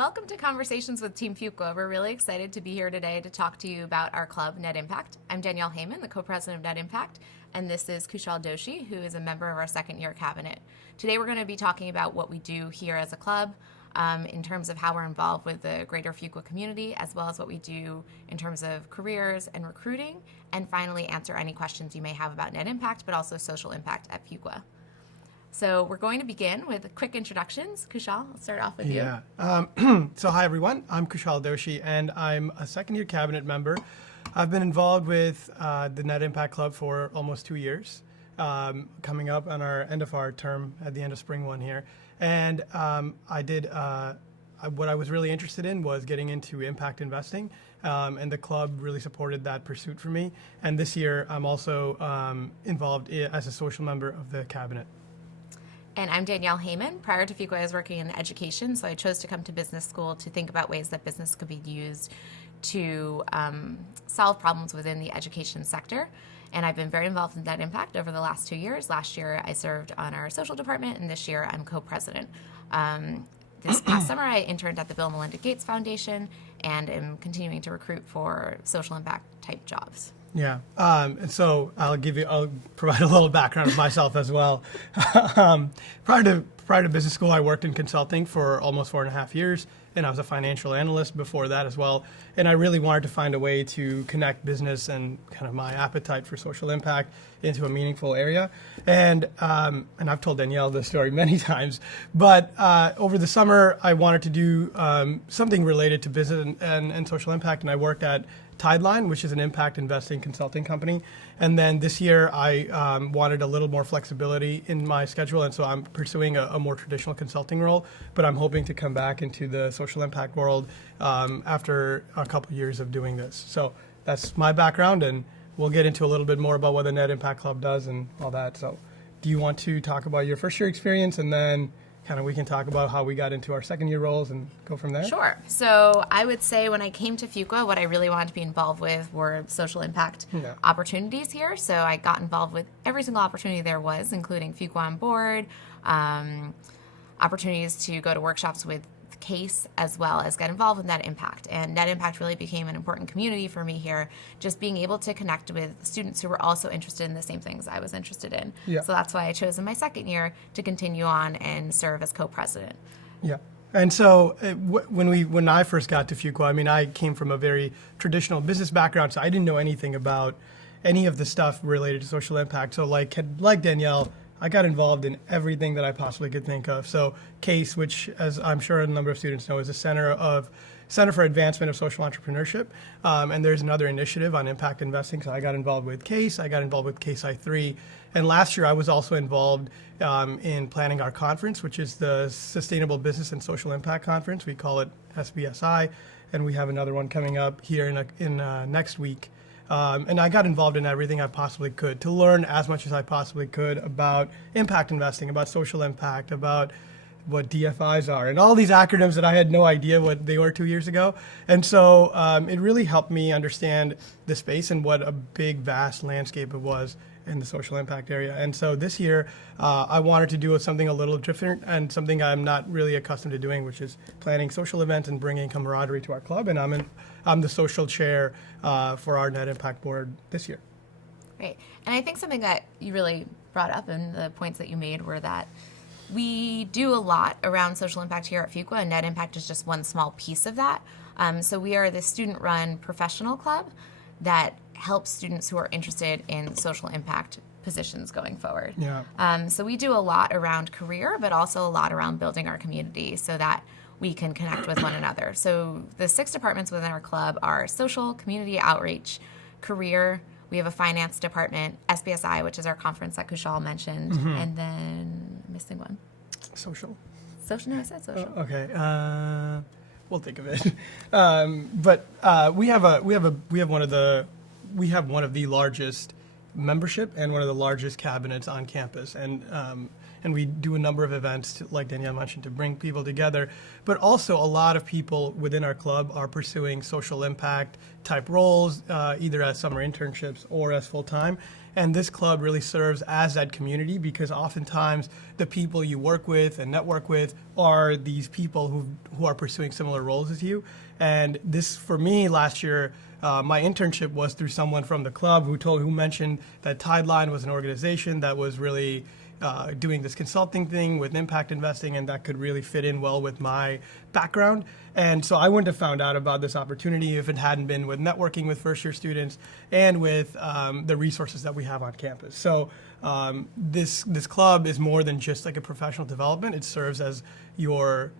Welcome to Conversations with Team Fuqua. We're really excited to be here today to talk to you about our club, Net Impact. I'm Danielle Heyman, the co-president of Net Impact, and this is Kushal Doshi, who is a member of our second-year cabinet. Today we're going to be talking about what we do here as a club in terms of how we're involved with the greater Fuqua community, as well as what we do in terms of careers and recruiting, and finally answer any questions you may have about Net Impact, but also social impact at Fuqua. So we're going to begin with quick introductions. Kushal, I'll start off with you. So hi everyone, I'm Kushal Doshi and I'm a second-year cabinet member. I've been involved with the Net Impact Club for almost 2 years, coming up on our end of our term at the end of spring one here. And what I was really interested in was getting into impact investing, and the club really supported that pursuit for me. And this year I'm also involved as a social member of the cabinet. And I'm Danielle Heyman. Prior to Fuqua, I was working in education, so I chose to come to business school to think about ways that business could be used to solve problems within the education sector. And I've been very involved in Net Impact over the last 2 years. Last year, I served on our social department, and this year, I'm co-president. This past summer, I interned at the Bill and Melinda Gates Foundation and am continuing to recruit for social impact type jobs. Yeah, and so I'll provide a little background of myself as well. Prior to business school, I worked in consulting for almost 4.5 years, and I was a financial analyst before that as well. And I really wanted to find a way to connect business and kind of my appetite for social impact into a meaningful area. And I've told Danielle this story many times, but over the summer, I wanted to do something related to business and social impact, and I worked at Tideline, which is an impact investing consulting company. And then this year, I wanted a little more flexibility in my schedule, and so I'm pursuing a more traditional consulting role, but I'm hoping to come back into the social impact world after a couple years of doing this. So that's my background, and we'll get into a little bit more about what the Net Impact Club does and all that. So do you want to talk about your first year experience, and then kind of we can talk about how we got into our second year roles and go from there? Sure. So I would say when I came to Fuqua, what I really wanted to be involved with were social impact opportunities here. So I got involved with every single opportunity there was, including Fuqua on Board, opportunities to go to workshops with Case, as well as get involved with Net Impact. And Net Impact really became an important community for me here, just being able to connect with students who were also interested in the same things I was interested in. Yeah. So that's why I chose in my second year to continue on and serve as co-president. Yeah. And so when I first got to Fuqua, I mean, I came from a very traditional business background, so I didn't know anything about any of the stuff related to social impact. So like Danielle, I got involved in everything that I possibly could think of. So CASE, which, as I'm sure a number of students know, is a Center for Advancement of Social Entrepreneurship. And there's another initiative on impact investing. So I got involved with CASE. I got involved with CASE I3. And last year I was also involved in planning our conference, which is the Sustainable Business and Social Impact Conference. We call it SBSI. And we have another one coming up here in next week. And I got involved in everything I possibly could to learn as much as I possibly could about impact investing, about social impact, about what DFIs are, and all these acronyms that I had no idea what they were 2 years ago. And so it really helped me understand the space and what a big, vast landscape it was in the social impact area. And so this year, I wanted to do something a little different and something I'm not really accustomed to doing, which is planning social events and bringing camaraderie to our club. And I'm the social chair for our Net Impact board this year. Great. And I think something that you really brought up and the points that you made were that we do a lot around social impact here at Fuqua, and Net Impact is just one small piece of that. So we are the student-run professional club that helps students who are interested in social impact positions going forward. Yeah. So we do a lot around career, but also a lot around building our community so that we can connect with one another. So the 6 departments within our club are social, community outreach, career. We have a finance department, SBSI, which is our conference that Kushal mentioned, and then missing one. Social. Social? No, I said social. Okay. We'll think of it. But we have one of the largest membership and one of the largest cabinets on campus. And we do a number of events, like Danielle mentioned, to bring people together. But also a lot of people within our club are pursuing social impact type roles, either as summer internships or as full-time. And this club really serves as that community, because oftentimes the people you work with and network with are these people who are pursuing similar roles as you. And this, for me, last year, my internship was through someone from the club who mentioned that Tideline was an organization that was really doing this consulting thing with impact investing, and that could really fit in well with my background. And so I wouldn't have found out about this opportunity if it hadn't been with networking with first-year students and with the resources that we have on campus. So this club is more than just like a professional development. It serves as your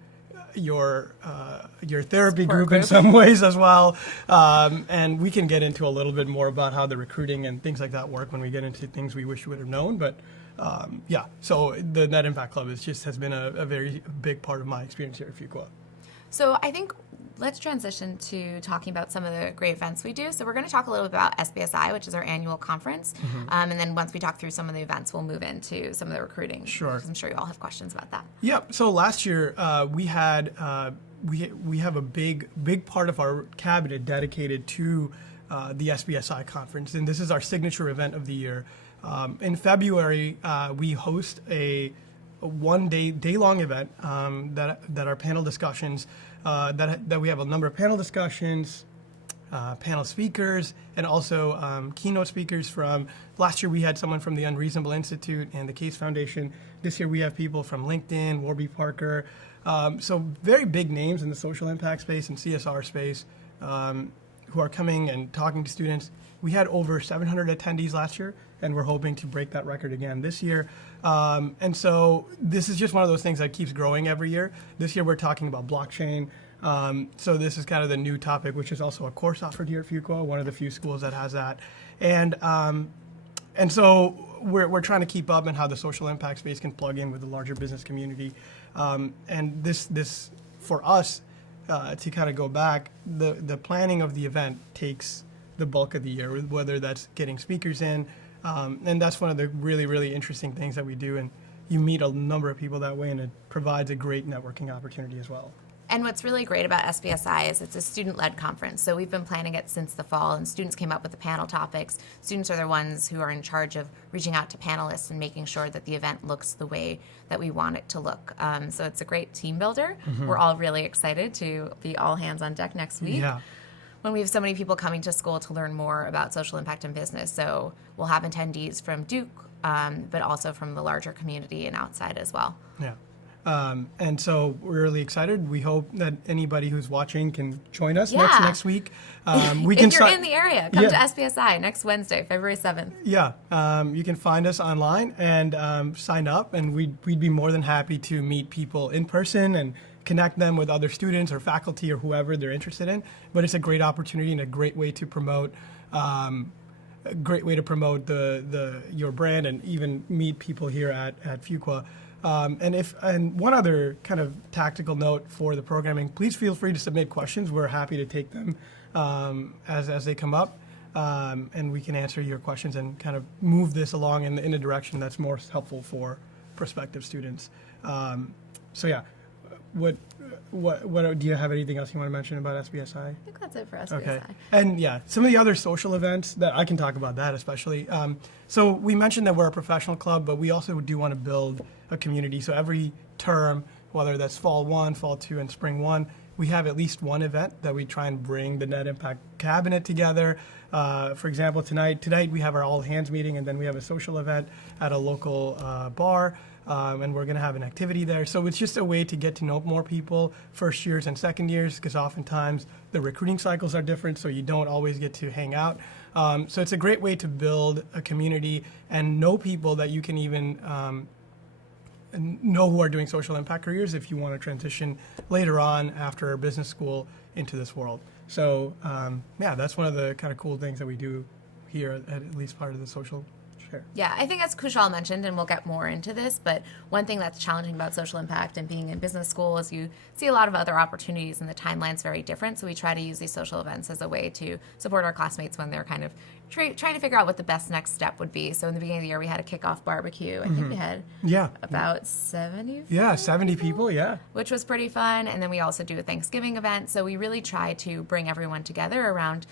therapy group in some ways as well. And we can get into a little bit more about how the recruiting and things like that work when we get into things we wish we would have known. But yeah, so the Net Impact Club has been a very big part of my experience here at Fuqua. So I think let's transition to talking about some of the great events we do. So we're going to talk a little bit about SBSI, which is our annual conference. And then once we talk through some of the events, we'll move into some of the recruiting. Sure. Because I'm sure you all have questions about that. Yep. So last year we had we have a big part of our cabinet dedicated to the SBSI conference, and this is our signature event of the year. In February, we host a day-long event that our panel discussions, that we have a number of panel discussions, panel speakers, and also keynote speakers from, last year we had someone from the Unreasonable Institute and the Case Foundation. This year we have people from LinkedIn, Warby Parker, so very big names in the social impact space and CSR space who are coming and talking to students. We had over 700 attendees last year, and we're hoping to break that record again this year. And so this is just one of those things that keeps growing every year. This year we're talking about blockchain. So this is kind of the new topic, which is also a course offered here at Fuqua, one of the few schools that has that. And so we're trying to keep up on how the social impact space can plug in with the larger business community. And this for us, to kind of go back, the planning of the event takes the bulk of the year, whether that's getting speakers in, and that's one of the really, really interesting things that we do, and you meet a number of people that way, and it provides a great networking opportunity as well. And what's really great about SBSI is it's a student-led conference. So we've been planning it since the fall, and students came up with the panel topics. Students are the ones who are in charge of reaching out to panelists and making sure that the event looks the way that we want it to look. So it's a great team builder. We're all really excited to be all hands on deck next week. Yeah. When we have so many people coming to school to learn more about social impact and business. So we'll have attendees from Duke, but also from the larger community and outside as well. Yeah. And so we're really excited. We hope that anybody who's watching can join us next week. We if you're in the area, come to SBSI next Wednesday, February 7th. Yeah, you can find us online and sign up, and we'd be more than happy to meet people in person and connect them with other students or faculty or whoever they're interested in. But it's a great opportunity and a great way to promote your brand and even meet people here at Fuqua. And one other kind of tactical note for the programming, please feel free to submit questions. We're happy to take them as they come up, and we can answer your questions and kind of move this along in a direction that's more helpful for prospective students. So yeah, what do you have anything else you want to mention about SBSI? I think that's it for SBSI. Okay. And yeah, some of the other social events that I can talk about that especially. So we mentioned that we're a professional club, but we also do want to build a community. So every term, whether that's fall 1, fall 2, and spring 1, we have at least one event that we try and bring the Net Impact Cabinet together. For example, tonight we have our all hands meeting, and then we have a social event at a local bar. And we're going to have an activity there. So it's just a way to get to know more people, first years and second years, because oftentimes the recruiting cycles are different, so you don't always get to hang out. So it's a great way to build a community and know people that you can even know who are doing social impact careers if you want to transition later on after business school into this world. So yeah, that's one of the kind of cool things that we do here at least part of the social share. Yeah, I think as Kushal mentioned, and we'll get more into this, but one thing that's challenging about social impact and being in business school is you see a lot of other opportunities and the timeline's very different. So we try to use these social events as a way to support our classmates when they're kind of trying to figure out what the best next step would be. So in the beginning of the year, we had a kickoff barbecue. I think we had about 70. Yeah, 70 people, yeah. Which was pretty fun. And then we also do a Thanksgiving event. So we really try to bring everyone together around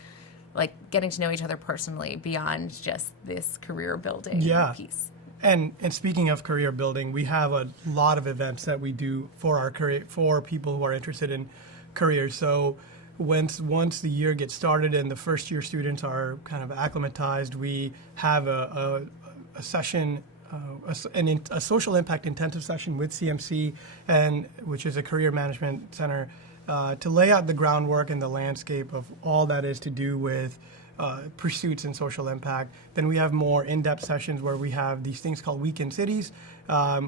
like getting to know each other personally beyond just this career building piece. And speaking of career building, we have a lot of events that we do for our career, for people who are interested in careers. So once the year gets started and the first year students are kind of acclimatized, we have a session, a social impact intensive session with CMC, and which is a career management center, to lay out the groundwork and the landscape of all that is to do with pursuits and social impact. Then we have more in-depth sessions where we have these things called Weekend Cities,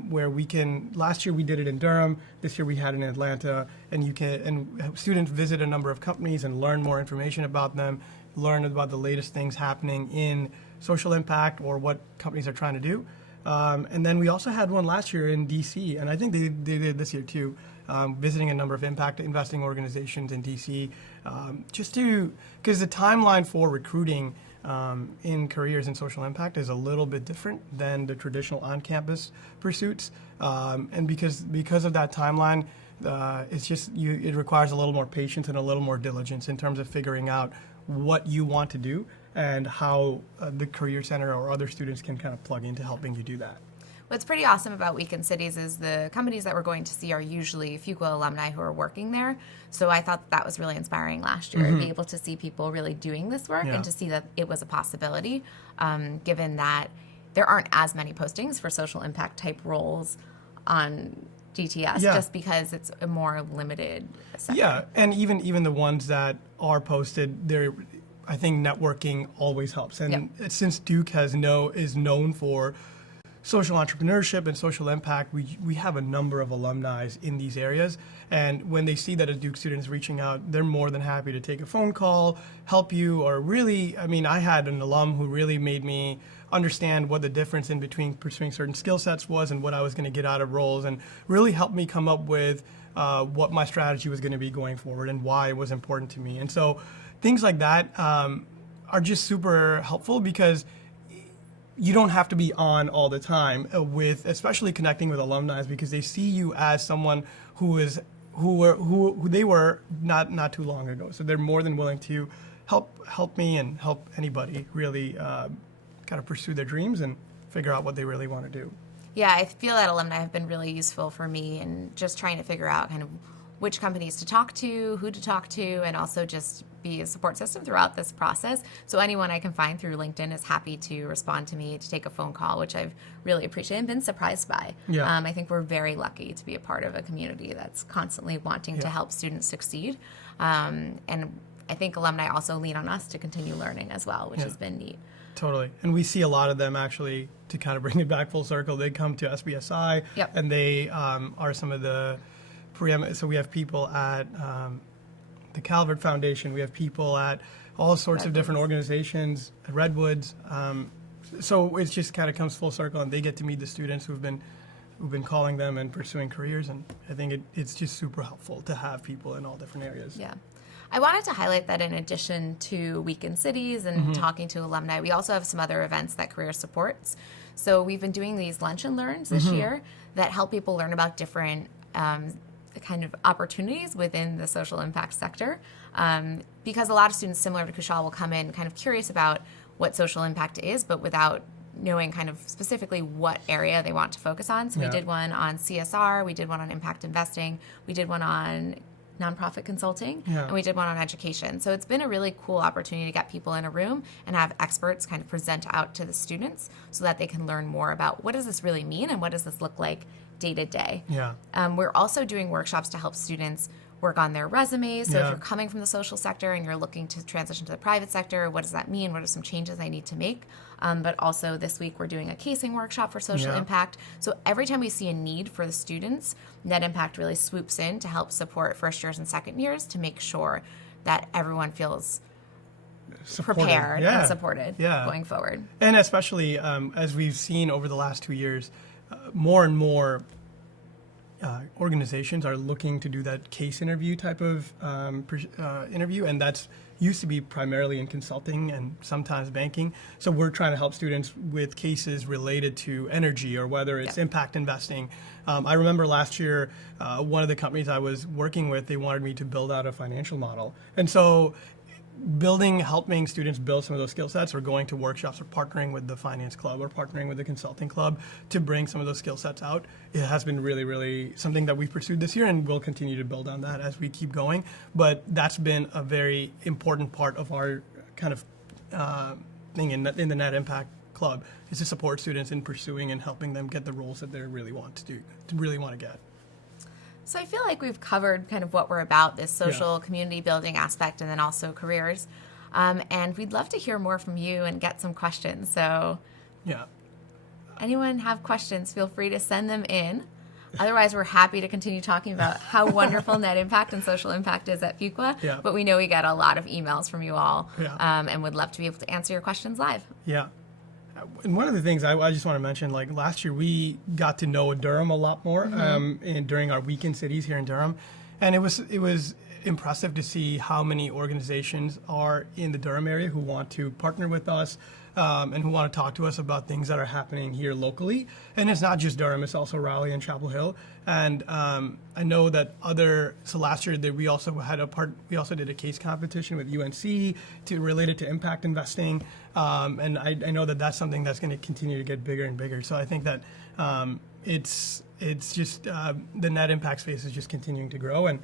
where we can, last year we did it in Durham, this year we had it in Atlanta, and students visit a number of companies and learn more information about them, learn about the latest things happening in social impact or what companies are trying to do. And then we also had one last year in DC, and I think they did this year too, visiting a number of impact investing organizations in DC, because the timeline for recruiting in careers in social impact is a little bit different than the traditional on-campus pursuits, and because of that timeline, it requires a little more patience and a little more diligence in terms of figuring out what you want to do and how the Career Center or other students can kind of plug into helping you do that. What's pretty awesome about Weekend Cities is the companies that we're going to see are usually Fuqua alumni who are working there. So I thought that was really inspiring last year, to be able to see people really doing this work and to see that it was a possibility, given that there aren't as many postings for social impact type roles on GTS, just because it's a more limited sector. Yeah, and even the ones that are posted, I think networking always helps. And since Duke is known for social entrepreneurship and social impact, we have a number of alumni in these areas. And when they see that a Duke student is reaching out, they're more than happy to take a phone call, help you, or really, I had an alum who really made me understand what the difference in between pursuing certain skill sets was and what I was going to get out of roles, and really helped me come up with what my strategy was going to be going forward and why it was important to me. And so things like that are just super helpful, because you don't have to be on all the time especially connecting with alumni, because they see you as someone who they were not too long ago. So they're more than willing to help me and help anybody really kind of pursue their dreams and figure out what they really want to do. Yeah, I feel that alumni have been really useful for me in just trying to figure out kind of which companies to talk to, who to talk to, and also just be a support system throughout this process. So anyone I can find through LinkedIn is happy to respond to me, to take a phone call, which I've really appreciated and been surprised by. Yeah. I think we're very lucky to be a part of a community that's constantly wanting to help students succeed. And I think alumni also lean on us to continue learning as well, which has been neat. Totally. And we see a lot of them actually, to kind of bring it back full circle, they come to SBSI, and they are some of the preeminent. So we have people at the Calvert Foundation, we have people at all sorts of different organizations, at Redwoods. So it just kind of comes full circle, and they get to meet the students who've been calling them and pursuing careers. And I think it's just super helpful to have people in all different areas. Yeah. I wanted to highlight that in addition to Weekend Cities and talking to alumni, we also have some other events that Career supports. So we've been doing these lunch and learns this year that help people learn about different kind of opportunities within the social impact sector. Because a lot of students, similar to Kushal, will come in kind of curious about what social impact is, but without knowing kind of specifically what area they want to focus on. So we did one on CSR, we did one on impact investing, we did one on nonprofit consulting, and we did one on education. So it's been a really cool opportunity to get people in a room and have experts kind of present out to the students so that they can learn more about what does this really mean and what does this look like day to day. We're also doing workshops to help students work on their resumes. So if you're coming from the social sector and you're looking to transition to the private sector, what does that mean? What are some changes I need to make? But also this week we're doing a casing workshop for social impact. So every time we see a need for the students, Net Impact really swoops in to help support first years and second years to make sure that everyone feels prepared Yeah. and supported Yeah. going forward. And especially as we've seen over the last 2 years, more and more organizations are looking to do that case interview type of interview, and that's used to be primarily in consulting and sometimes banking. So we're trying to help students with cases related to energy or whether it's impact investing. I remember last year, one of the companies I was working with, they wanted me to build out a financial model. And so helping students build some of those skill sets, or going to workshops, or partnering with the finance club, or partnering with the consulting club to bring some of those skill sets out, it has been really, really something that we've pursued this year, and we'll continue to build on that as we keep going. But that's been a very important part of our kind of thing in the Net Impact Club, is to support students in pursuing and helping them get the roles that they really want to get. So I feel like we've covered kind of what we're about, this social community building aspect, and then also careers. And we'd love to hear more from you and get some questions. So anyone have questions, feel free to send them in. Otherwise, we're happy to continue talking about how wonderful net impact and social impact is at Fuqua. Yeah. But we know we get a lot of emails from you all, Yeah. and would love to be able to answer your questions live. Yeah. And one of the things I just want to mention, like last year, we got to know Durham a lot more during our weekend cities here in Durham, and it was impressive to see how many organizations are in the Durham area who want to partner with us and who want to talk to us about things that are happening here locally. And it's not just Durham; it's also Raleigh and Chapel Hill. And I know that so last year that we also did a case competition with UNC related to impact investing. And I know that that's something that's going to continue to get bigger and bigger. So I think that it's just the net impact space is just continuing to grow, and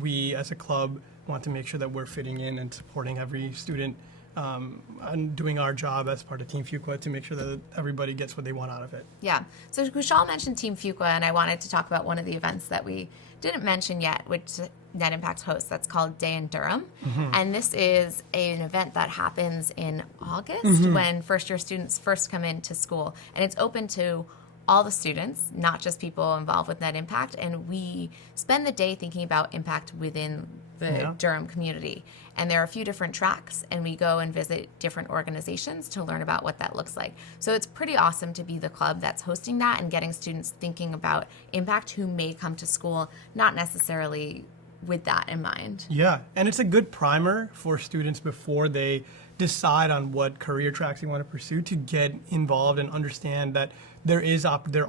we as a club want to make sure that we're fitting in and supporting every student and doing our job as part of Team Fuqua to make sure that everybody gets what they want out of it. Yeah. So Kushal mentioned Team Fuqua, and I wanted to talk about one of the events that we didn't mention yet, which Net Impact hosts. That's called Day in Durham. And this is an event that happens in August when first-year students first come into school. And it's open to all the students, not just people involved with Net Impact. And we spend the day thinking about impact within the Durham community. And there are a few different tracks, and we go and visit different organizations to learn about what that looks like. So it's pretty awesome to be the club that's hosting that and getting students thinking about impact who may come to school, not necessarily with that in mind. Yeah, and it's a good primer for students before they decide on what career tracks they want to pursue, to get involved and understand that there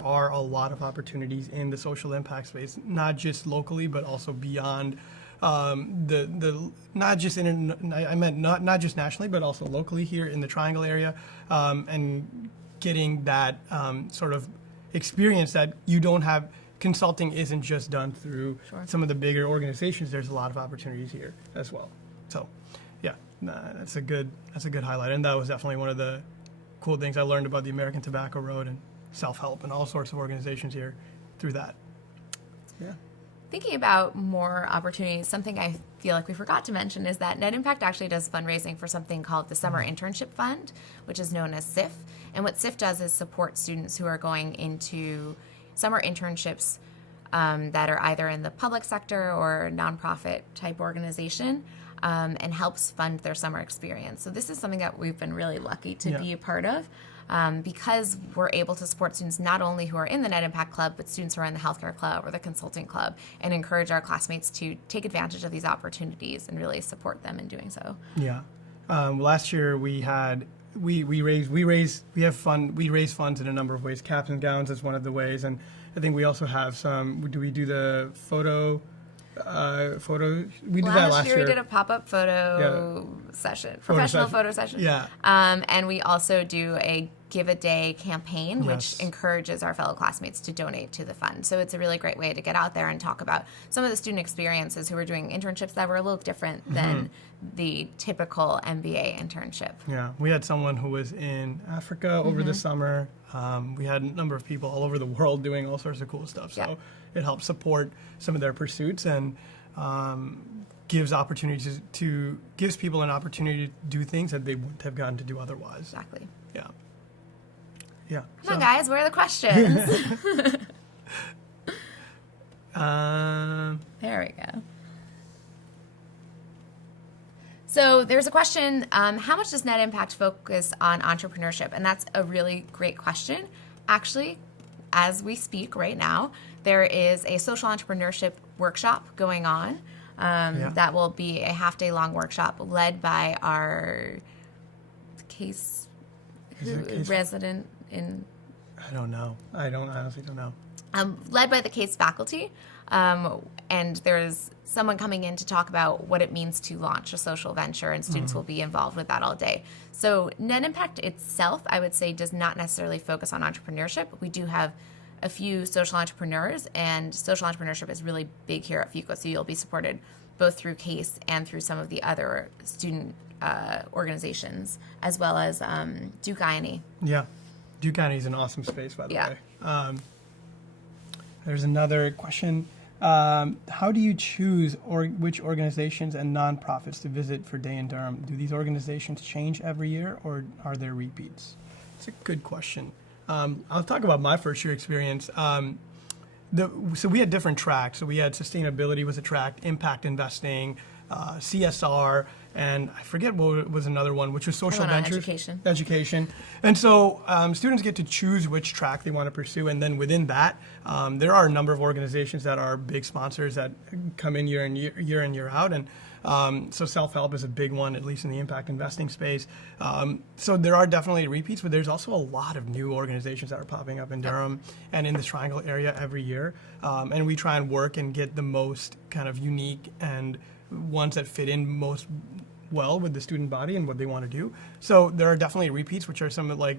are a lot of opportunities in the social impact space, not just locally, but also beyond not just nationally, but also locally here in the Triangle area, and getting that sort of experience that you don't have. Consulting isn't just done through some of the bigger organizations. There's a lot of opportunities here as well. So, that's a good highlight, and that was definitely one of the cool things I learned about the American Tobacco Road and self-help and all sorts of organizations here through that. Yeah. Thinking about more opportunities, something I feel like we forgot to mention is that Net Impact actually does fundraising for something called the Summer Internship Fund, which is known as SIF. And what SIF does is support students who are going into summer internships that are either in the public sector or nonprofit type organization, and helps fund their summer experience. So this is something that we've been really lucky to be a part of. Because we're able to support students not only who are in the Net Impact Club, but students who are in the Healthcare Club or the Consulting Club, and encourage our classmates to take advantage of these opportunities and really support them in doing so. Yeah. Last year we raised funds in a number of ways. Caps and gowns is one of the ways, and I think we also have some. Do we do the photo? We did that last year. We did a pop-up photo session, professional photo session. Yeah. And we also do a Give a Day campaign, which Yes. encourages our fellow classmates to donate to the fund. So it's a really great way to get out there and talk about some of the student experiences who are doing internships that were a little different than the typical MBA internship. Yeah, we had someone who was in Africa over the summer. We had a number of people all over the world doing all sorts of cool stuff. So it helps support some of their pursuits and gives people an opportunity to do things that they wouldn't have gotten to do otherwise. Exactly. Yeah. Yeah. Come on, guys, where are the questions? There we go. So there's a question, how much does Net Impact focus on entrepreneurship? And that's a really great question. Actually, as we speak right now, there is a social entrepreneurship workshop going on. That will be a half-day long workshop led by our resident in... I don't know. I honestly don't know. Led by the case faculty. And there's someone coming in to talk about what it means to launch a social venture, and students will be involved with that all day. So Net Impact itself, I would say, does not necessarily focus on entrepreneurship. We do have a few social entrepreneurs, and social entrepreneurship is really big here at Fuqua, so you'll be supported both through CASE and through some of the other student organizations, as well as Duke INE. Yeah. Duke INE is an awesome space, by the Yeah. way. There's another question. How do you choose which organizations and nonprofits to visit for Day in Durham? Do these organizations change every year, or are there repeats? It's a good question. I'll talk about my first year experience. So we had different tracks. So we had sustainability was a track, impact investing, CSR, and I forget what was another one, which was social ventures. Education. And so students get to choose which track they want to pursue, and then within that, there are a number of organizations that are big sponsors that come in year in, year out, and so self-help is a big one, at least in the impact investing space. So there are definitely repeats, but there's also a lot of new organizations that are popping up in Durham and in the Triangle area every year, and we try and work and get the most kind of unique and ones that fit in most well with the student body and what they want to do. So there are definitely repeats, which are some of like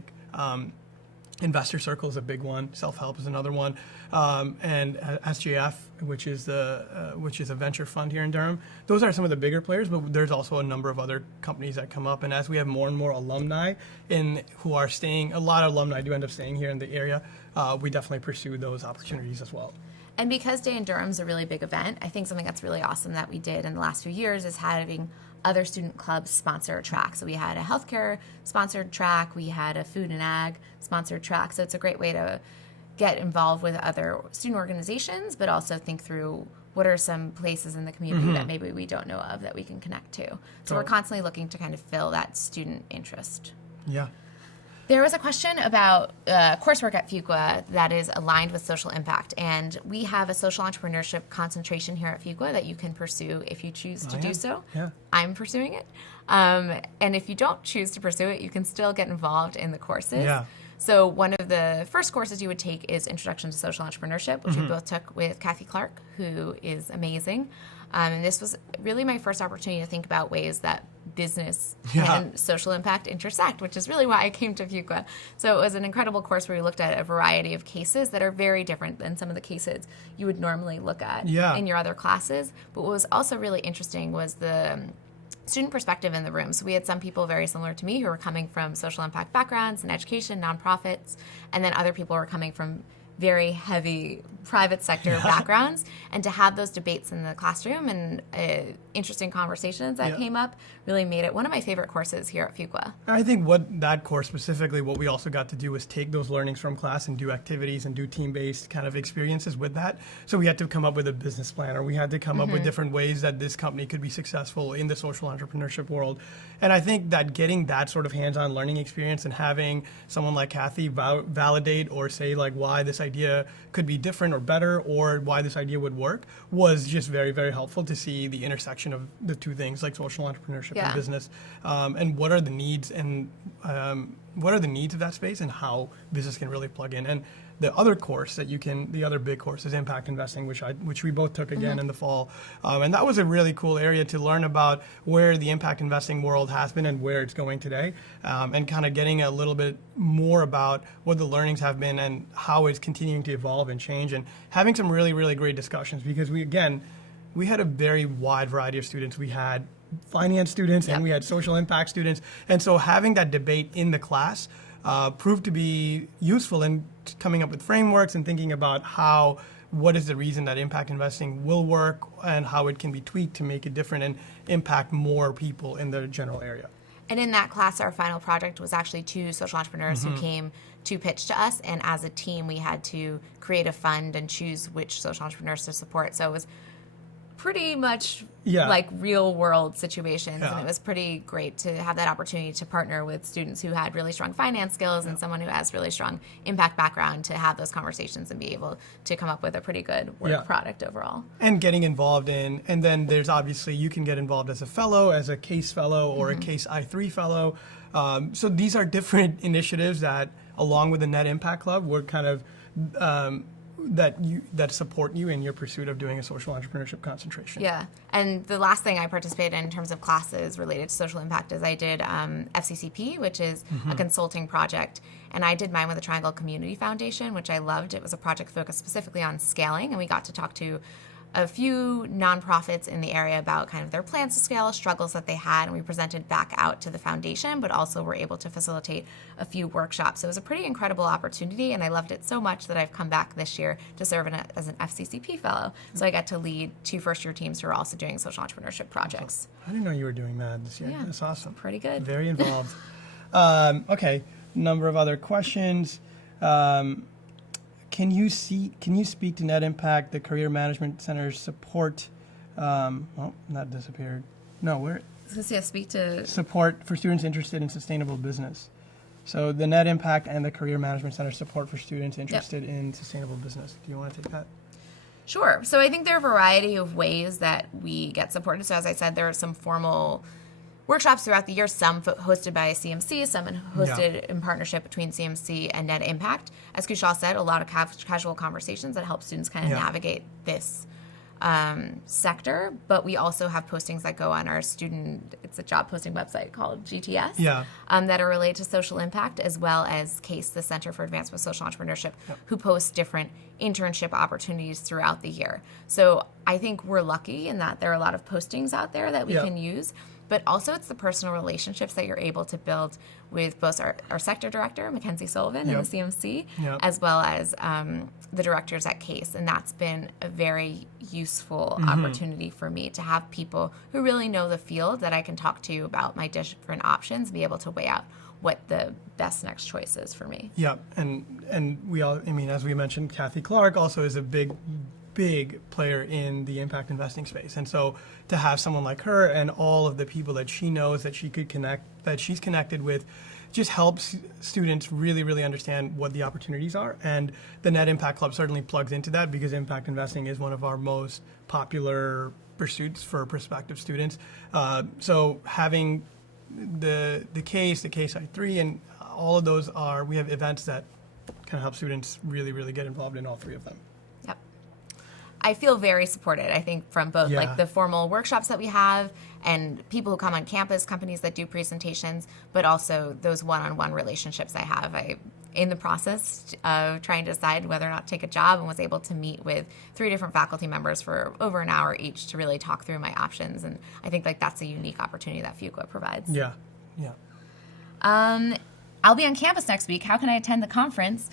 Investor Circle is a big one. Self-help is another one, and SJF, which is a venture fund here in Durham. Those are some of the bigger players, but there's also a number of other companies that come up. And as we have more and more alumni who are staying, a lot of alumni do end up staying here in the area. We definitely pursue those opportunities as well. And because Day in Durham is a really big event, I think something that's really awesome that we did in the last few years is having other student clubs sponsor a track. So we had a healthcare sponsored track, we had a food and ag sponsored track. So it's a great way to get involved with other student organizations, but also think through what are some places in the community that maybe we don't know of that we can connect to. So we're constantly looking to kind of fill that student interest. Yeah. There was a question about coursework at Fuqua that is aligned with social impact, and we have a social entrepreneurship concentration here at Fuqua that you can pursue if you choose to do so. Yeah. I'm pursuing it. And if you don't choose to pursue it, you can still get involved in the courses. Yeah. So one of the first courses you would take is Introduction to Social Entrepreneurship, which we both took with Kathy Clark, who is amazing. And this was really my first opportunity to think about ways that business and social impact intersect, which is really why I came to Fuqua. So it was an incredible course where we looked at a variety of cases that are very different than some of the cases you would normally look at in your other classes. But what was also really interesting was the student perspective in the room. So we had some people very similar to me who were coming from social impact backgrounds and education, nonprofits, and then other people were coming from very heavy private sector backgrounds, and to have those debates in the classroom and interesting conversations that came up really made it one of my favorite courses here at Fuqua. I think what that course specifically, what we also got to do was take those learnings from class and do activities and do team-based kind of experiences with that. So we had to come up with a business plan, or we had to come up with different ways that this company could be successful in the social entrepreneurship world. And I think that getting that sort of hands-on learning experience and having someone like Kathy validate or say like why this idea could be different or better, or why this idea would work, was just very, very helpful to see the intersection of the two things, like social entrepreneurship and business, and what are the needs and what are the needs of that space and how business can really plug in. And the other course that the other big course is impact investing, which we both took again in the fall. And that was a really cool area to learn about where the impact investing world has been and where it's going today, and kind of getting a little bit more about what the learnings have been and how it's continuing to evolve and change, and having some really, really great discussions, because we had a very wide variety of students. We had finance students and we had social impact students. And so having that debate in the class proved to be useful in coming up with frameworks and thinking about what is the reason that impact investing will work and how it can be tweaked to make it different and impact more people in the general area. And in that class, our final project was actually 2 social entrepreneurs who came to pitch to us, and as a team, we had to create a fund and choose which social entrepreneurs to support. So it was pretty much Yeah. like real world situations. Yeah. And it was pretty great to have that opportunity to partner with students who had really strong finance skills and someone who has really strong impact background to have those conversations and be able to come up with a pretty good work product overall. And getting involved in, and then there's obviously, you can get involved as a fellow, as a case fellow, or a case I3 fellow. So these are different initiatives that, along with the Net Impact Club, we're kind of that support you in your pursuit of doing a social entrepreneurship concentration. Yeah, and the last thing I participated in terms of classes related to social impact is I did FCCP, which is a consulting project, and I did mine with the Triangle Community Foundation, which I loved. It was a project focused specifically on scaling, and we got to talk to a few nonprofits in the area about kind of their plans to scale, struggles that they had, and we presented back out to the foundation, but also were able to facilitate a few workshops. So it was a pretty incredible opportunity, and I loved it so much that I've come back this year to serve as an FCCP fellow. So I got to lead 2 first-year teams who are also doing social entrepreneurship projects. I didn't know you were doing that this year. Yeah, That's awesome. pretty good. Very involved. Okay, number of other questions. Can you speak to Net Impact, the Career Management Center's support? That disappeared. No, where? Speak to Support for students interested in sustainable business. So the Net Impact and the Career Management Center support for students interested in sustainable business. Do you want to take that? Sure. So I think there are a variety of ways that we get supported. So as I said, there are some formal workshops throughout the year, some hosted by CMC, some hosted in partnership between CMC and Net Impact. As Kushal said, a lot of casual conversations that help students kind of navigate this sector. But we also have postings that go on our it's a job posting website called GTS, that are related to social impact, as well as CASE, the Center for Advancement of Social Entrepreneurship, who posts different internship opportunities throughout the year. So I think we're lucky in that there are a lot of postings out there that we can use. But also it's the personal relationships that you're able to build with both our sector director, Mackenzie Sullivan, in the CMC, as well as the directors at CASE. And that's been a very useful opportunity for me to have people who really know the field that I can talk to about my different options, be able to weigh out what the best next choice is for me. Yeah, and we all, I mean, as we mentioned, Kathy Clark also is a big player in the impact investing space. And so to have someone like her and all of the people that she knows that she's connected with just helps students really, really understand what the opportunities are. And the Net Impact Club certainly plugs into that because impact investing is one of our most popular pursuits for prospective students. So having the case I3 and all of those we have events that can help students really, really get involved in all 3 of them. I feel very supported, I think, from both like the formal workshops that we have and people who come on campus, companies that do presentations, but also those one-on-one relationships I have. In the process of trying to decide whether or not to take a job, and was able to meet with 3 different faculty members for over an hour each to really talk through my options. And I think like that's a unique opportunity that Fuqua provides. Yeah. I'll be on campus next week. How can I attend the conference?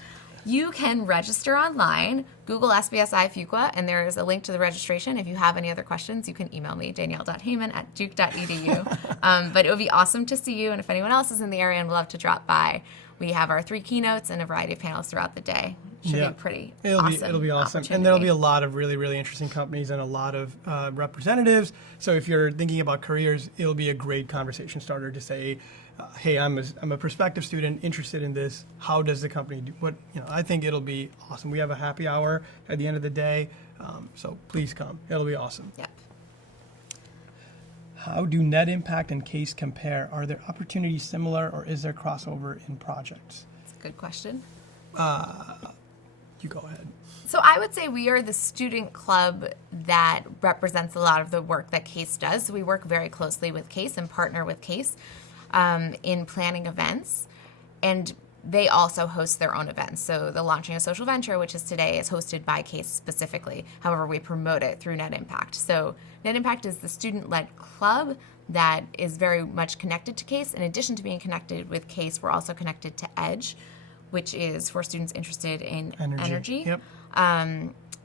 You can register online, Google SBSI Fuqua, and there is a link to the registration. If you have any other questions, you can email me, danielle.heyman@duke.edu. But it would be awesome to see you, and if anyone else is in the area and would love to drop by, we have our 3 keynotes and a variety of panels throughout the day. Should be pretty awesome. It'll be awesome. And there'll be a lot of really, really interesting companies and a lot of representatives. So if you're thinking about careers, it'll be a great conversation starter to say, hey, I'm a prospective student interested in this. How does the company do what? I think it'll be awesome. We have a happy hour at the end of the day, so please come. It'll be awesome. Yep. How do Net Impact and CASE compare? Are there opportunities similar, or is there crossover in projects? That's a good question. You go ahead. So I would say we are the student club that represents a lot of the work that CASE does. So we work very closely with CASE and partner with CASE in planning events, and they also host their own events. So the Launching a Social Venture, which is today, is hosted by CASE specifically. However, we promote it through Net Impact. So Net Impact is the student-led club that is very much connected to CASE. In addition to being connected with CASE, we're also connected to EDGE, which is for students interested in energy. Yep.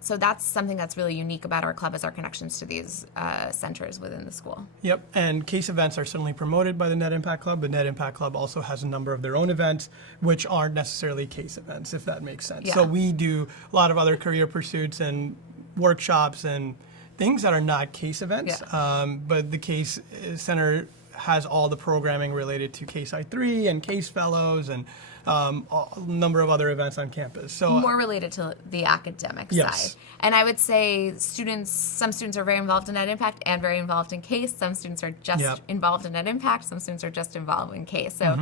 So that's something that's really unique about our club, is our connections to these centers within the school. Yep, and CASE events are certainly promoted by the Net Impact Club. The Net Impact Club also has a number of their own events, which aren't necessarily CASE events, if that makes sense. Yeah. So we do a lot of other career pursuits and workshops and things that are not case events, but the case center has all the programming related to Case I3 and Case Fellows and a number of other events on campus. So more related to the academic side. And I would say some students are very involved in Net Impact and very involved in Case. Some students are just involved in Net Impact. Some students are just involved in Case. So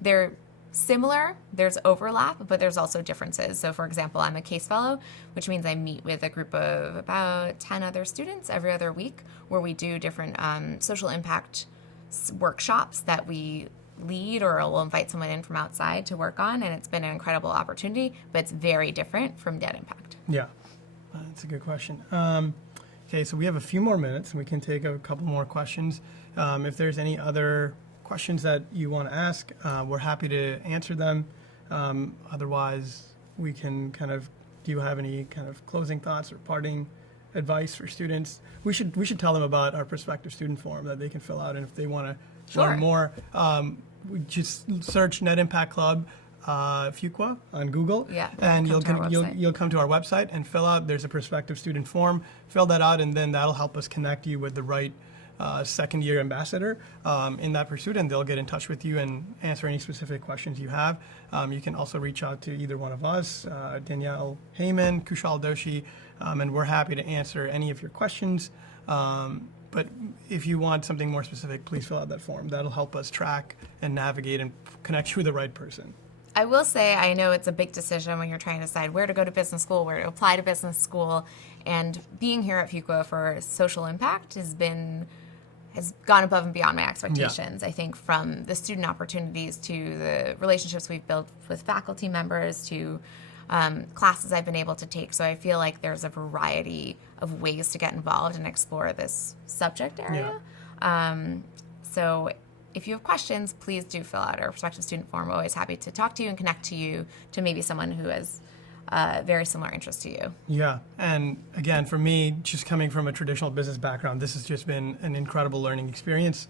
they're similar, there's overlap, but there's also differences. So for example, I'm a Case Fellow, which means I meet with a group of about 10 other students every other week where we do different social impact workshops that we lead, or we'll invite someone in from outside to work on, and it's been an incredible opportunity, but it's very different from Net Impact. Yeah, that's a good question. Okay, so we have a few more minutes, and we can take a couple more questions. If there's any other questions that you want to ask, we're happy to answer them. Otherwise, we can do you have any kind of closing thoughts or parting advice for students? We should tell them about our prospective student form that they can fill out, and if they want to learn more, we just search Net Impact Club Fuqua on Google, and you'll come to our website and fill out. There's a prospective student form. Fill that out, and then that'll help us connect you with the right second-year ambassador in that pursuit, and they'll get in touch with you and answer any specific questions you have. You can also reach out to either one of us, Danielle Heyman, Kushal Doshi, and we're happy to answer any of your questions. But if you want something more specific, please fill out that form. That'll help us track and navigate and connect you with the right person. I will say, I know it's a big decision when you're trying to decide where to go to business school, where to apply to business school, and being here at Fuqua for social impact has gone above and beyond my expectations. I think from the student opportunities to the relationships we've built with faculty members to classes I've been able to take. So I feel like there's a variety of ways to get involved and explore this subject area. So if you have questions, please do fill out our prospective student form. We're always happy to talk to you and connect to you to maybe someone who has very similar interest to you. Yeah, and again, for me, just coming from a traditional business background, this has just been an incredible learning experience.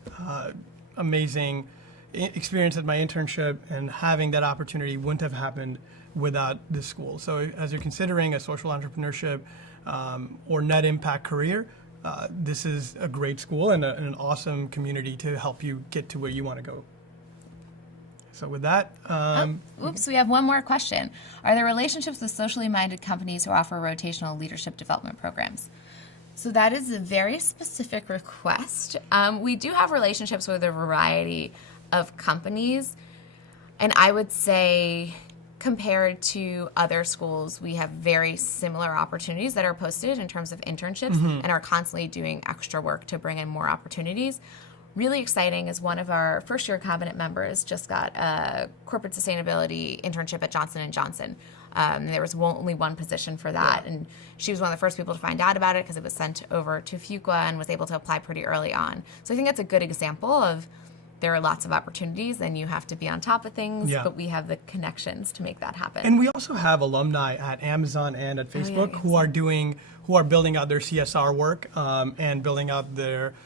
Amazing experience at my internship, and having that opportunity wouldn't have happened without this school. So as you're considering a social entrepreneurship or net impact career, this is a great school and an awesome community to help you get to where you want to go. So with that... we have one more question. Are there relationships with socially minded companies who offer rotational leadership development programs? So that is a very specific request. We do have relationships with a variety of companies, and I would say compared to other schools, we have very similar opportunities that are posted in terms of internships and are constantly doing extra work to bring in more opportunities. Really exciting is one of our first-year cabinet members just got a corporate sustainability internship at Johnson & Johnson. There was only one position for that, and she was one of the first people to find out about it because it was sent over to Fuqua and was able to apply pretty early on. So I think that's a good example of there are lots of opportunities and you have to be on top of things, but we have the connections to make that happen. And we also have alumni at Amazon and at Facebook who are building out their CSR work and building out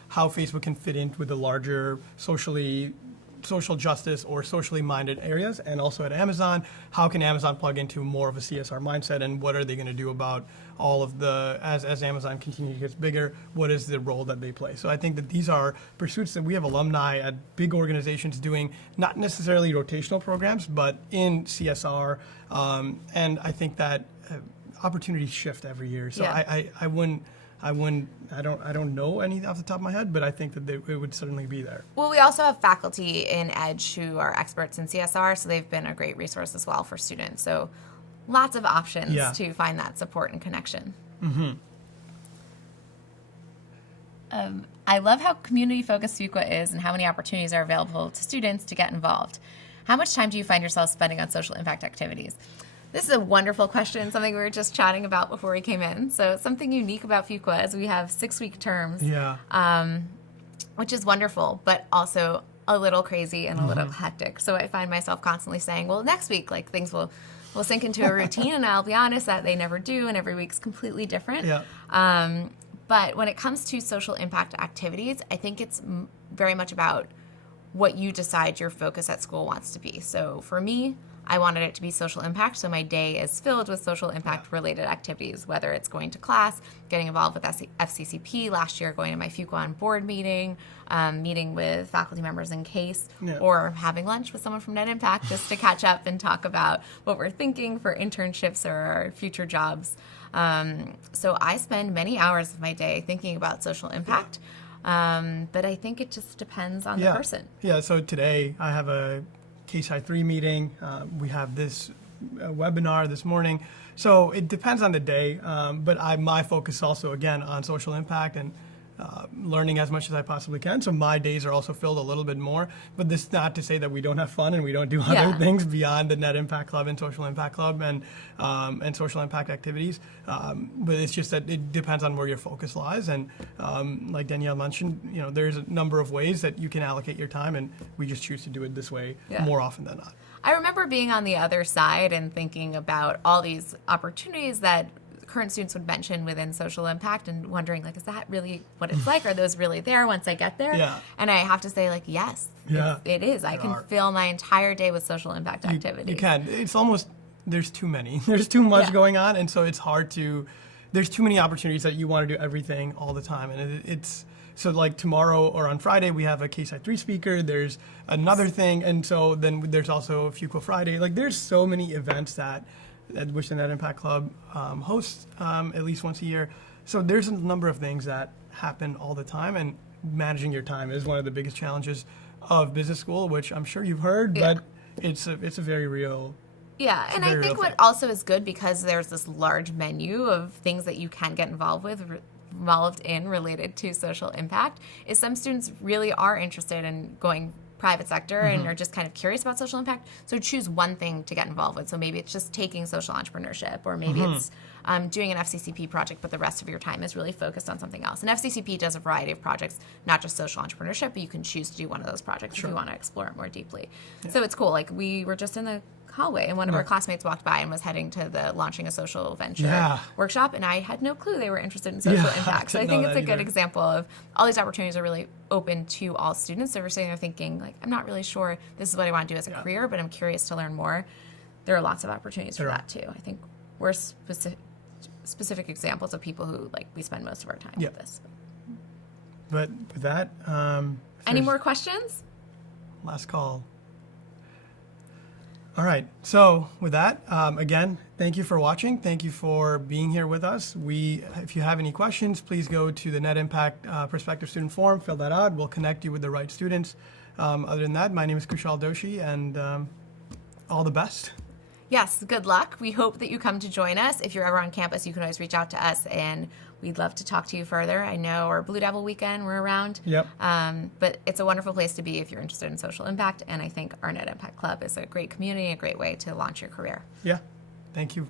how Facebook can fit in with the larger social justice or socially minded areas. And also at Amazon, how can Amazon plug into more of a CSR mindset, and what are they going to do about all of as Amazon continues to get bigger, what is the role that they play? So I think that these are pursuits that we have alumni at big organizations doing, not necessarily rotational programs, but in CSR. And I think that opportunities shift every year. So I don't know any off the top of my head, but I think that it would certainly be there. Well, we also have faculty in Edge who are experts in CSR, so they've been a great resource as well for students. So lots of options to find that support and connection. I love how community-focused Fuqua is and how many opportunities are available to students to get involved. How much time do you find yourself spending on social impact activities? This is a wonderful question, something we were just chatting about before we came in. So something unique about Fuqua is we have 6-week terms, which is wonderful, but also a little crazy and a little hectic. So I find myself constantly saying, well, next week, like things will sink into a routine, and I'll be honest that they never do, and every week's completely different. But when it comes to social impact activities, I think it's very much about what you decide your focus at school wants to be. So for me, I wanted it to be social impact, so my day is filled with social impact related activities, whether it's going to class, getting involved with FCCP, last year going to my Fuqua on board meeting, meeting with faculty members in case, or having lunch with someone from Net Impact just to catch up and talk about what we're thinking for internships or our future jobs. So I spend many hours of my day thinking about social impact, but I think it just depends on the person. Yeah, so today I have a Case I3 meeting. We have this webinar this morning. So it depends on the day, but my focus also, again, on social impact and learning as much as I possibly can. So my days are also filled a little bit more, but this is not to say that we don't have fun and we don't do other things beyond the Net Impact Club and Social Impact Club and social impact activities. But it's just that it depends on where your focus lies. And like Danielle mentioned, there's a number of ways that you can allocate your time, and we just choose to do it this way more often than not. I remember being on the other side and thinking about all these opportunities that current students would mention within social impact and wondering, like, is that really what it's like? Are those really there once I get there? Yeah. And I have to say, like, yes, it is. I can fill my entire day with social impact activities. You can. It's almost, there's too many. There's too much going on, and so it's hard to, there's too many opportunities that you want to do everything all the time. And it's, so like tomorrow or on Friday, we have a Case I3 speaker, there's another thing, and so then there's also a Fuqua Friday. Like, there's so many events that which the Net Impact Club hosts at least once a year. So there's a number of things that happen all the time, and managing your time is one of the biggest challenges of business school, which I'm sure you've heard, but it's a very real. Yeah, and I think what also is good, because there's this large menu of things that you can get involved in related to social impact, is some students really are interested in going private sector and are just kind of curious about social impact. So choose one thing to get involved with. So maybe it's just taking social entrepreneurship, or maybe it's doing an FCCP project, but the rest of your time is really focused on something else. And FCCP does a variety of projects, not just social entrepreneurship, but you can choose to do one of those projects if you want to explore it more deeply. So it's cool. Like, we were just in the hallway and one of our classmates walked by and was heading to the launching a social venture workshop, and I had no clue they were interested in social impact. So I think it's a good example of all these opportunities are really open to all students. So if you're sitting there thinking, like, I'm not really sure this is what I want to do as a career, but I'm curious to learn more, there are lots of opportunities for that too. I think we're specific examples of people who, like, we spend most of our time with this. But with that, any more questions? Last call. All right. So with that, again, thank you for watching. Thank you for being here with us. If you have any questions, please go to the Net Impact Prospective Student Forum, fill that out. We'll connect you with the right students. Other than that, my name is Kushal Doshi, and all the best. Yes, good luck. We hope that you come to join us. If you're ever on campus, you can always reach out to us, and we'd love to talk to you further. I know our Blue Devil weekend, we're around. Yep. But it's a wonderful place to be if you're interested in social impact, and I think our Net Impact Club is a great community, a great way to launch your career. Yeah. Thank you.